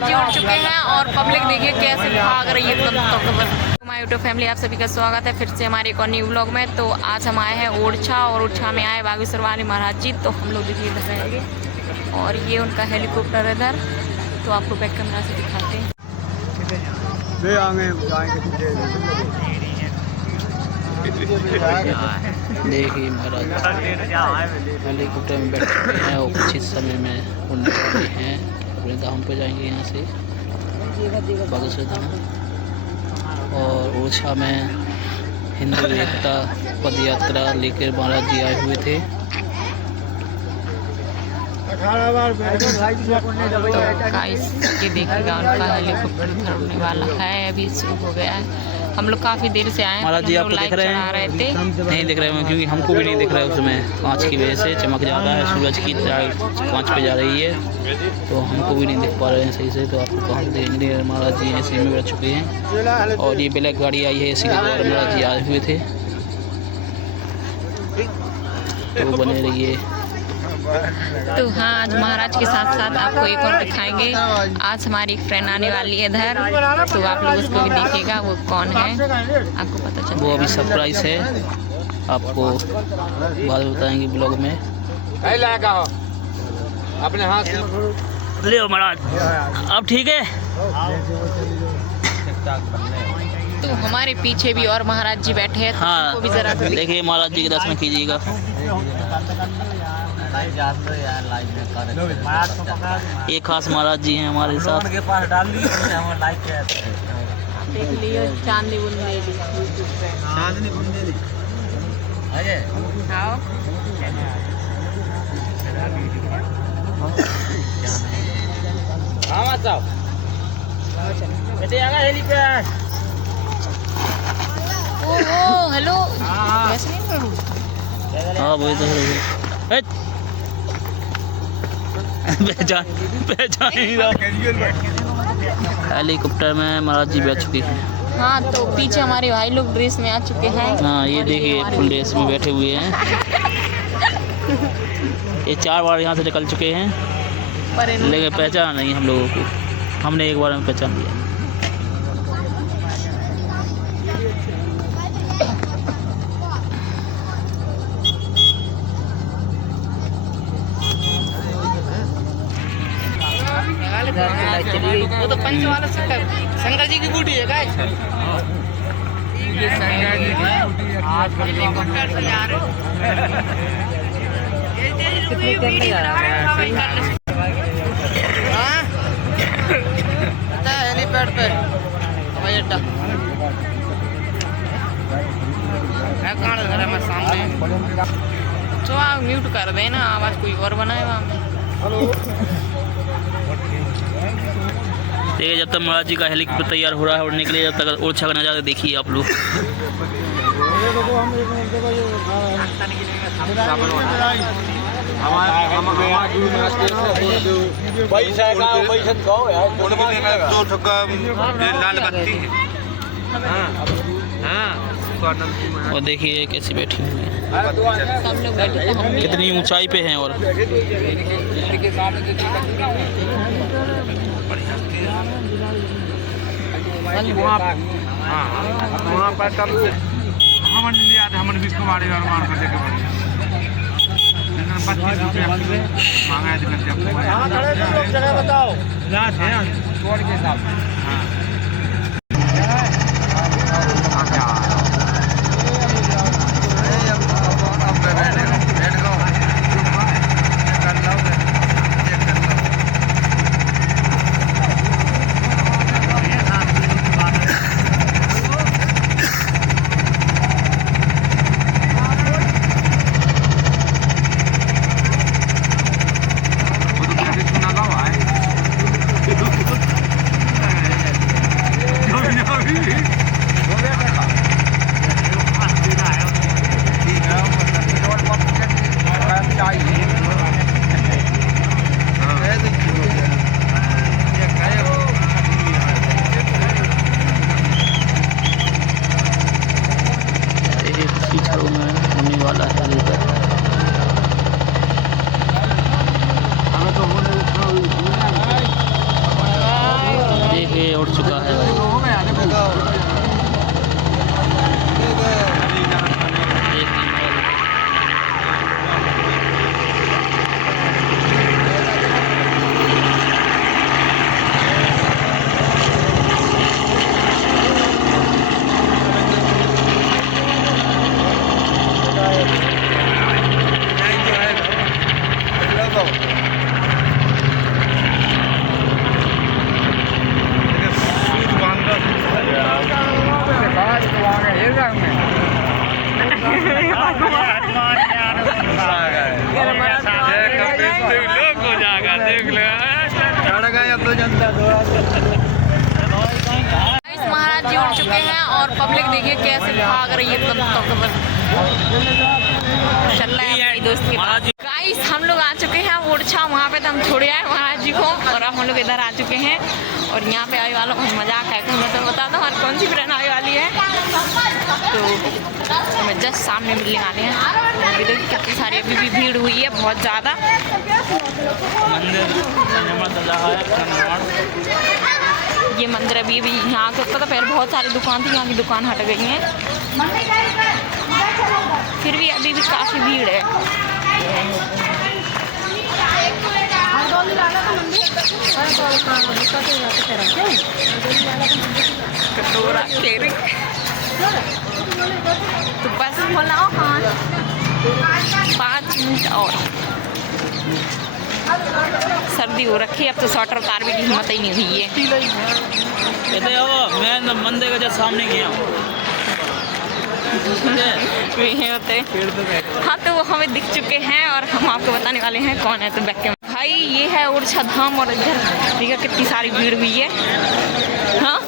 महाराज जी उठ चुके हैं और पब्लिक देखिए कैसे भाग रही है एकदम। माय यूट्यूब फैमिली, आप सभी का स्वागत है फिर से हमारे एक और न्यू व्लॉग में। तो आज हम आए हैं ओरछा और ओरछा में आए बागेश्वर वाले महाराज जी। तो हम लोग देखिए इधर रहेंगे और ये उनका हेलीकॉप्टर इधर, तो आपको बैक कैमरा से दिखाते हैं। देखिए महाराज हेलीकॉप्टर में बैठ चुके हैं और कुछ ही समय में उड़ने वाले हैं। अपने धाम पे जाएंगे यहाँ से बागेश्वर धाम। और ओरछा में हिंदू एकता पद यात्रा लेकर महाराज जी आए हुए थे। तो गाइस ये देखिएगा उनका हेलीकॉप्टर उधर उड़ने वाला है, अभी शुरू हो गया है। हम लोग काफ़ी देर से आए हैं। महाराज जी आपको देख रहे हैं? नहीं दिख रहे हैं क्योंकि हमको भी नहीं दिख रहा है, उसमें कांच की वजह से चमक ज़्यादा है, सूरज की कांच पे जा रही है तो हमको भी नहीं दिख पा रहे हैं सही से। तो आपको कहाँ से देखेंगे? महाराज जी एसी में बैठ चुके हैं और ये ब्लैक गाड़ी आई है, इसी के द्वारा महाराज जी आए हुए थे। तो बने रहिए। तो हाँ, आज महाराज के साथ साथ आपको एक और दिखाएंगे। आज हमारी एक फ्रेंड आने वाली है इधर, तो आप लोग उसको भी देखिएगा वो कौन है, आपको पता चल। वो अभी सरप्राइज है, आपको बाद में बताएंगे ब्लॉग में। अपने हाथ से ले महाराज अब ठीक है। तो हमारे पीछे भी और महाराज जी बैठे हैं, तो हाँ उनको भी जरा देखिए महाराज जी के दर्शन कीजिएगा। एक खास महाराज जी हैं हमारे साथ। देख लियो चांदनी बुंदेली। आओ ओहो हेलो, कैसे नहीं करूँ? हाँ वही तो है। पहचान ही रहा। हेलीकॉप्टर में महाराज जी बैठ चुके हैं। हाँ, तो पीछे हमारे भाई लोग ड्रेस में आ चुके हैं। हाँ ये देखिए फुल ड्रेस में बैठे हुए हैं। ये 4 बार यहाँ से निकल चुके हैं लेकिन पहचान नहीं हम लोगों को। हमने एक बार में पहचान लिया। वो तो पंच वाला शंकर जी की बूटी है गाइस। ये शंकर जी की आज हेलीकॉप्टर से जा रहे हैं हेलीपैड पे हवाई अड्डा है। कहाँ घर है? मैं सामने। तो आप म्यूट कर देना, आवाज़ कोई और बनाए वहाँ में। देखिए जब तक महाराज जी का हेलीकॉप्टर तैयार हो रहा है उड़ने के लिए, जब तक ओरछा का नज़ारा देखिए आप लोग। और देखिए कैसी बैठी हुई है, सब लोग बैठे तो हम कितनी ऊंचाई पे हैं। और वहाँ पर तब हमन लिया था, हमन विष्णु बाड़ी मार कर देखे बढ़िया 25 रुपये मांगा है। बताओ छोड़ के साथ। हाँ उठ चुका है भाई। एक नंबर। महाराज जी उठ चुके हैं और पब्लिक देखिए कैसे भाग रही है एकदम चल रहा है अपनी दोस्त के पास। गाइस हम लोग आ चुके हैं ओरछा, वहाँ पे तो हम छोड़े आए महाराज जी को और अब हम लोग इधर आ चुके हैं और यहाँ पे आने वालों को मजाक है। मैं तो बता दूँ हमारी कौन सी ट्रेन आने वाली है, तो हमें जस्ट सामने मिलने वाले हैं। अभी देखिए कितनी सारी अभी भी भीड़ हुई है बहुत ज़्यादा। ये मंदिर अभी भी यहाँ के पता पहले बहुत सारी दुकान थी, यहाँ की दुकान हट गई हैं, फिर भी अभी भी काफ़ी भीड़ है। कटोरा शेयरिंग तो बस बोलाओ हाँ 5 मिनट और। सर्दी हो रखी है, अब तो स्वेटर उतारने की हिम्मत ही नहीं हुई है। मैं मंदिर के सामने गया होते हाँ, तो वो हमें दिख चुके हैं और हम आपको बताने वाले हैं कौन है। तो बैक के भाई ये है ओरछा धाम और इधर देखिए कितनी सारी भीड़ हुई है। हाँ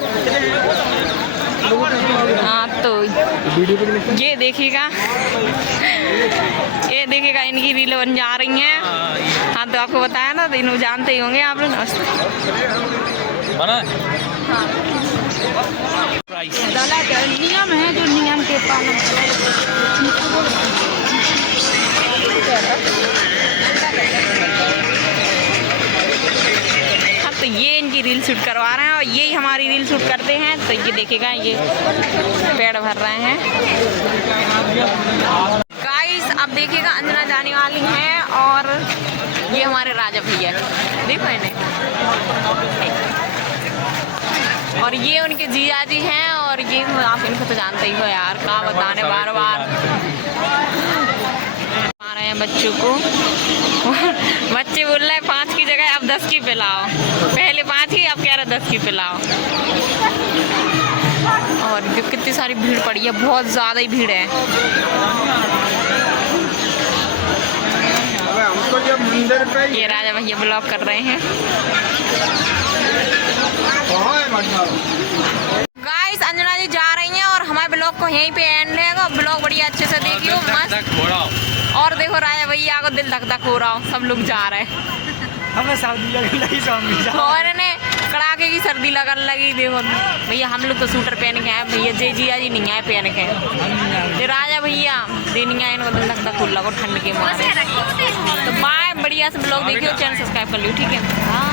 हाँ, तो ये देखिएगा इनकी रील बन जा रही हैं। हाँ तो आपको बताया ना, तो इन्हों जानते ही होंगे आप लोग। नमस्ते। नियम है जो नियम के पालन। हाँ तो ये इनकी रील शूट करवा रहे हैं और यही हमारी रील शूट करते हैं। तो ये देखिएगा ये पेड़ भर रहे हैं। गाइस अब देखिएगा अंजना जाने वाली हैं और ये हमारे राजा भैया देखो इन्हें, और ये उनके जीजा जी हैं और ये आप इनको तो जानते ही हो यार, कहाँ बताने बार बार आ रहे हैं बच्चों को। बच्चे बोल रहे हैं 5 की जगह अब 10 की पिलाओ, पहले 5 की अब कह रहे 10 की पिलाओ। और कितनी सारी भीड़ पड़ी है, बहुत ज़्यादा ही भीड़ है। ये राजा भैया ब्लॉग कर रहे हैं। गाइस अंजना जी जा रही हैं और हमारे ब्लॉग को यहीं पे एंड रहेगा। ब्लॉग बढ़िया अच्छे से देखियो मस्त। और देखो राजा भैया को दिल धक धक हो रहा हो, सब लोग जा रहे हैं। हमें सर्दी लगने लगी और इन्हें कड़ाके की सर्दी लगने लगी। देखो भैया हम लोग तो स्वेटर पहन के आए, भैया जी जिया जी नहीं आए पहन के। तो राजा भैया देनी आए, इनको दिल धक धक हो लगा ठंड के मारे। तो बाय, बढ़िया से ब्लॉग देखियो, चैनल सब्सक्राइब कर लियो, ठीक है। हाँ।